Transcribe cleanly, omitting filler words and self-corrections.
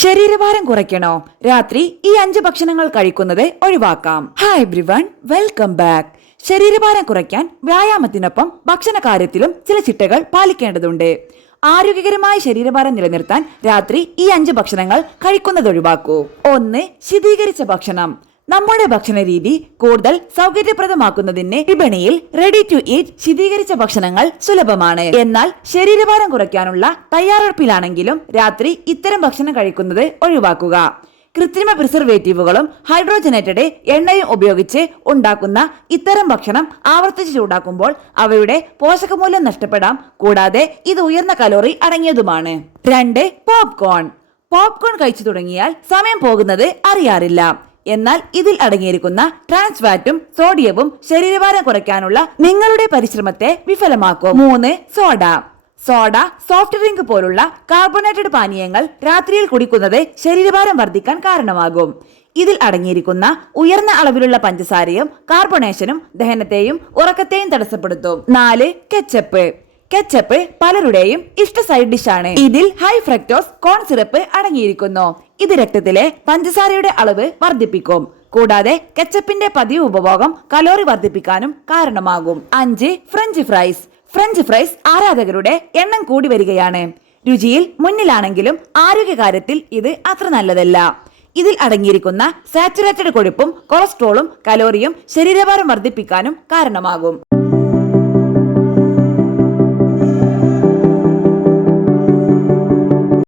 ശരീരഭാരം കുറയ്ക്കണോ? രാത്രി ഈ 5 ഭക്ഷണങ്ങൾ കഴിക്കുന്നത് ഒഴിവാക്കാം. Hi everyone, welcome back. ശരീരഭാരം കുറയ്ക്കാൻ വ്യായാമത്തിനൊപ്പം ഭക്ഷണ കാര്യത്തിലും ചില ചിട്ടകൾ പാലിക്കേണ്ടതുണ്ട്. ആരോഗ്യകരമായ ശരീരഭാരം നിലനിർത്താൻ രാത്രി ഈ 5 ഭക്ഷണങ്ങൾ കഴിക്കുന്നത് ഒഴിവാക്കൂ. 1. ശീതീകരിച്ച ഭക്ഷണം. നമ്മുടെ ഭക്ഷണ രീതി കൂടുതൽ സൗകര്യപ്രദമാക്കുന്നതിന് വിപണിയിൽ റെഡി ടു ഈറ്റ് ശീതീകരിച്ച ഭക്ഷണങ്ങൾ സുലഭമാണ്. എന്നാൽ ശരീരഭാരം കുറയ്ക്കാനുള്ള തയ്യാറെടുപ്പിലാണെങ്കിലും രാത്രി ഇത്തരം ഭക്ഷണം കഴിക്കുന്നത് ഒഴിവാക്കുക. കൃത്രിമ പ്രിസർവേറ്റീവുകളും ഹൈഡ്രോജനേറ്റഡ് എണ്ണയും ഉപയോഗിച്ച് ഉണ്ടാക്കുന്ന ഇത്തരം ഭക്ഷണം ആവർത്തിച്ച് ചൂടാക്കുമ്പോൾ അവയുടെ പോഷകമൂല്യം നഷ്ടപ്പെടാം. കൂടാതെ ഇത് ഉയർന്ന കലോറി അടങ്ങിയതുമാണ്. 2. പോപ്കോൺ കഴിച്ചു തുടങ്ങിയാൽ സമയം പോകുന്നത് അറിയാറില്ല. എന്നാൽ ഇതിൽ അടങ്ങിയിരിക്കുന്ന ട്രാൻസ് ഫാറ്റും സോഡിയവും ശരീരഭാരം കുറയ്ക്കാനുള്ള നിങ്ങളുടെ പരിശ്രമത്തെ വിഫലമാക്കും. 3. സോഡ, സോഫ്റ്റ് ഡ്രിങ്ക് പോലുള്ള കാർബണേറ്റഡ് പാനീയങ്ങൾ രാത്രിയിൽ കുടിക്കുന്നത് ശരീരഭാരം വർദ്ധിക്കാൻ കാരണമാകും. ഇതിൽ അടങ്ങിയിരിക്കുന്ന ഉയർന്ന അളവിലുള്ള പഞ്ചസാരയും കാർബണേഷനും ദഹനത്തെയും ഉറക്കത്തെയും തടസ്സപ്പെടുത്തും. 4. കെച്ചപ്പ് പലരുടെയും ഇഷ്ട സൈഡ് ഡിഷാണ്. ഇതിൽ ഹൈ ഫ്രക്ടോസ് കോൺ സിറപ്പ് അടങ്ങിയിരിക്കുന്നു. ഇത് രക്തത്തിലെ പഞ്ചസാരയുടെ അളവ് വർദ്ധിപ്പിക്കും. കൂടാതെ കെച്ചപ്പിന്റെ പതിവ് ഉപഭോഗം കലോറി വർദ്ധിപ്പിക്കാനും കാരണമാകും. 5. ഫ്രഞ്ച് ഫ്രൈസ് ആരാധകരുടെ എണ്ണം കൂടി വരികയാണ്. രുചിയിൽ മുന്നിലാണെങ്കിലും ആരോഗ്യകാര്യത്തിൽ ഇത് അത്ര നല്ലതല്ല. ഇതിൽ അടങ്ങിയിരിക്കുന്ന സാച്ചുറേറ്റഡ് കൊഴുപ്പും കൊളസ്ട്രോളും കലോറിയും ശരീരഭാരം വർദ്ധിപ്പിക്കാനും കാരണമാകും.